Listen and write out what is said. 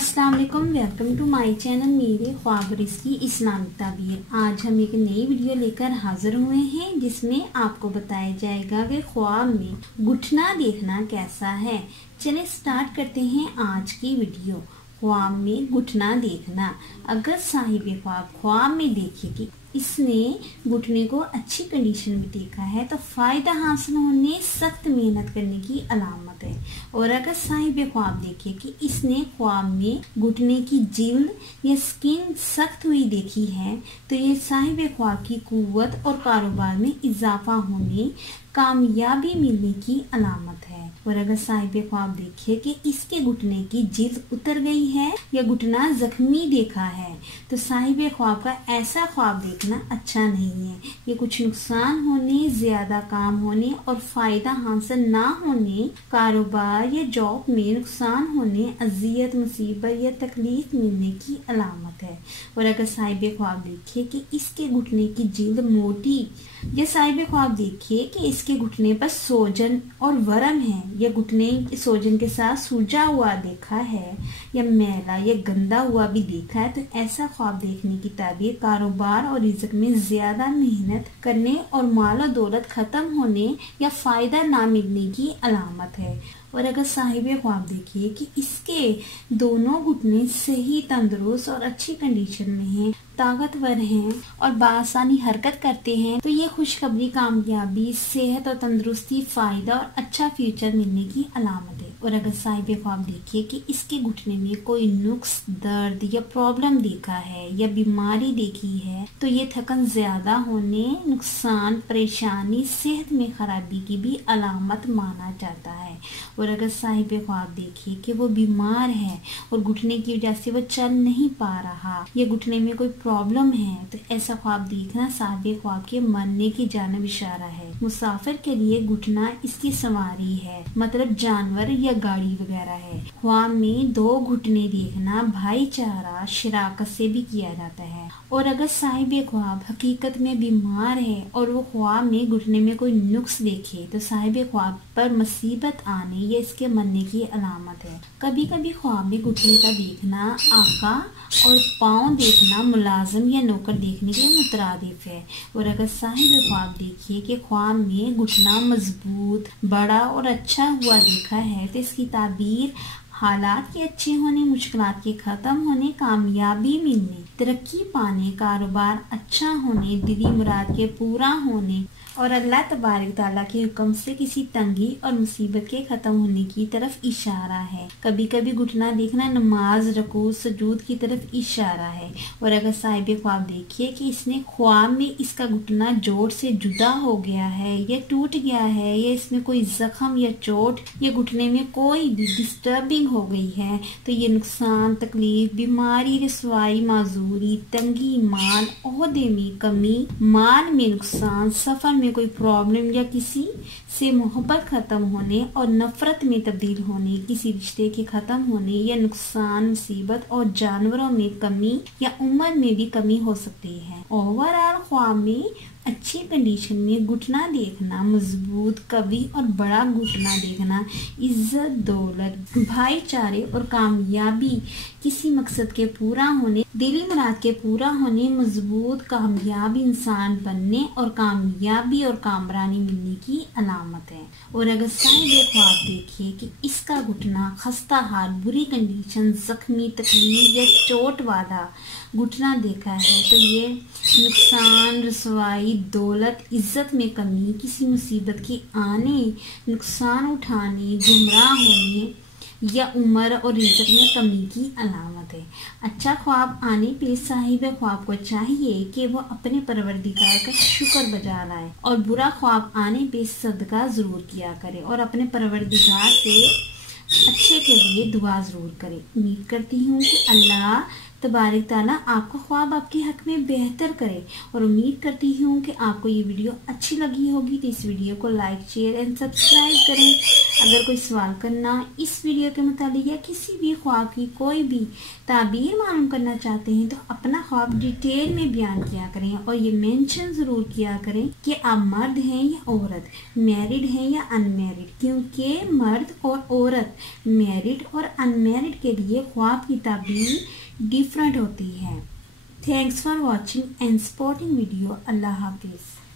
अस्सलाम वालेकुम, welcome to my channel मेरे ख्वाब और इसकी इस्लामिक ताबीर। आज हम एक नई वीडियो लेकर हाजिर हुए हैं जिसमें आपको बताया जाएगा कि ख्वाब में घुटना देखना कैसा है। चलिए स्टार्ट करते हैं आज की वीडियो। ख्वाब में घुटना देखना। अगर साहिब ख्वाब में देखे कि इसने घुटने को अच्छी कंडीशन में देखा है तो फायदा हासिल होने सख्त मेहनत करने की अलामत है। और अगर साहिब ख्वाब देखे कि इसने ख्वाब में घुटने की जिल्द या स्किन सख्त हुई देखी है तो ये साहिब ख्वाब की कुव्वत और कारोबार में इजाफा होने, कामयाबी मिलने की अलामत है। और अगर साहिब ख्वाब देखे कि इसके घुटने की जिल्द उतर गई है या घुटना जख्मी देखा है तो साहिब ख्वाब का ऐसा ख्वाब देखना अच्छा नहीं है। ये कुछ नुकसान होने, ज्यादा काम होने और फायदा हासिल ना होने, कारोबार या जॉब में नुकसान होने, अजियत, मुसीबत या तकलीफ मिलने की अलामत है। और अगर साहिब ख्वाब देखे कि इसके घुटने की जिल्द मोटी या साहिब ख्वाब देखे कि इसके घुटने पर सोजन और वरम है या घुटने सोजन के साथ सूजा हुआ देखा है या मैला या गंदा हुआ भी देखा है तो ऐसा ख्वाब देखने की ताबीर कारोबार और रिज़्क में ज्यादा मेहनत करने और माल और दौलत खत्म होने या फायदा ना मिलने की अलामत है। और अगर साहिब ख्वाब देखिए कि इसके दोनों घुटने सही, तंदुरुस्त और अच्छी कंडीशन में हैं, ताकतवर हैं और बासानी हरकत करते हैं तो ये खुशखबरी, कामयाबी, सेहत और तंदुरुस्ती, फायदा और अच्छा फ्यूचर मिलने की अलामत है। और अगर साहिब ख्वाब देखिए कि इसके घुटने में कोई नुक्स, दर्द या प्रॉब्लम देखा है या बीमारी देखी है तो ये थकन ज्यादा होने, नुकसान, परेशानी, सेहत में खराबी की भी अलामत माना जाता है। और अगर साहिब ख्वाब देखिए कि वो बीमार है और घुटने की वजह से वो चल नहीं पा रहा या घुटने में कोई प्रॉब्लम है तो ऐसा ख्वाब देखना साहिब ख्वाब के मरने की जानिब इशारा है। मुसाफिर के लिए घुटना इसकी सवारी है, मतलब जानवर या गाड़ी वगैरह है। ख्वाब में दो घुटने देखना भाईचारा, शराकत से भी किया जाता है। और अगर साहिब ख्वाब हकीकत में बीमार है और वो ख्वाब में घुटने में कोई नुक्स देखे तो साहिब ख्वाब पर मुसीबत आने या इसके मरने की अलामत है। कभी कभी ख्वाब में घुटने का देखना आका और पाँव देखना मुलाजिम या नौकर देखने के मुतरादिफ है। और अगर साहिब ख्वाब देखिए कि ख्वाब में घुटना मजबूत, बड़ा और अच्छा हुआ देखा है तो इसकी ताबीर हालात के अच्छे होने, मुश्किलात के खत्म होने, कामयाबी मिलने, तरक्की पाने, कारोबार अच्छा होने, दिली मुराद के पूरा होने और अल्लाह तबारक तआला के हुक्म से किसी तंगी और मुसीबत के खत्म होने की तरफ इशारा है। कभी कभी घुटना देखना नमाज, रुकू, सजूद की तरफ इशारा है। और अगर साहिब ख्वाब देखिए कि इसने ख्वाब में इसका घुटना जोड़ से जुदा हो गया है या टूट गया है या इसमें कोई जख्म या चोट या घुटने में कोई भी डिस्टर्बिंग हो गई है तो ये नुकसान, तकलीफ, बीमारी, रसवाई, माजूरी, तंगी, माल, ओहदे में कमी, माल में नुकसान, सफर में कोई प्रॉब्लम या किसी से मोहब्बत खत्म होने और नफरत में तब्दील होने, किसी रिश्ते के खत्म होने या नुकसान, मुसीबत और जानवरों में कमी या उम्र में भी कमी हो सकती है। ओवरऑल ख्वाब में अच्छी कंडीशन में घुटना देखना, मजबूत, कवि और बड़ा घुटना देखना, इज्जत, दौलत, भाईचारे और कामयाबी, किसी मकसद के पूरा होने, दिली मुराद के पूरा होने, मजबूत, कामयाब इंसान बनने और कामयाबी और कामरानी मिलने की अलामत है। और अगर साहिब ख्वाब देखिए कि इसका घुटना खस्ता हाल, बुरी कंडीशन, जख्मी, तकलीफ या चोट वाला घुटना देखा है तो ये नुकसान, रसवाई, दौलत, इज्जत में कमी, किसी मुसीबत के आने, नुकसान उठाने, गुमराह होने या उम्र और रिज़्क में कमी की अलामत है। अच्छा ख्वाब आने पे साहिब ख्वाब को चाहिए कि वो अपने परवरदिगार का शुक्र बजा लाए और बुरा ख्वाब आने पे सदका जरूर किया करे और अपने परवरदिगार से अच्छे के लिए दुआ जरूर करे। उम्मीद करती हूँ कि अल्लाह तबारक ताला आपका ख्वाब आपके हक में बेहतर करे। और उम्मीद करती हूँ कि आपको ये वीडियो अच्छी लगी होगी, तो इस वीडियो को लाइक शेयर एंड सब्सक्राइब करें। अगर कोई सवाल करना इस वीडियो के मुतालिक या किसी भी ख्वाब की कोई भी ताबीर मालूम करना चाहते हैं तो अपना ख्वाब डिटेल में बयान किया करें और ये मेंशन ज़रूर किया करें कि आप मर्द हैं या औरत, मैरिड हैं या अनमैरिड, क्योंकि मर्द और औरत, मैरिड और अनमैरिड के लिए ख्वाब की ताबीर डिफरेंट होती है। Thanks for watching and supporting video. अल्लाह हाफिज़।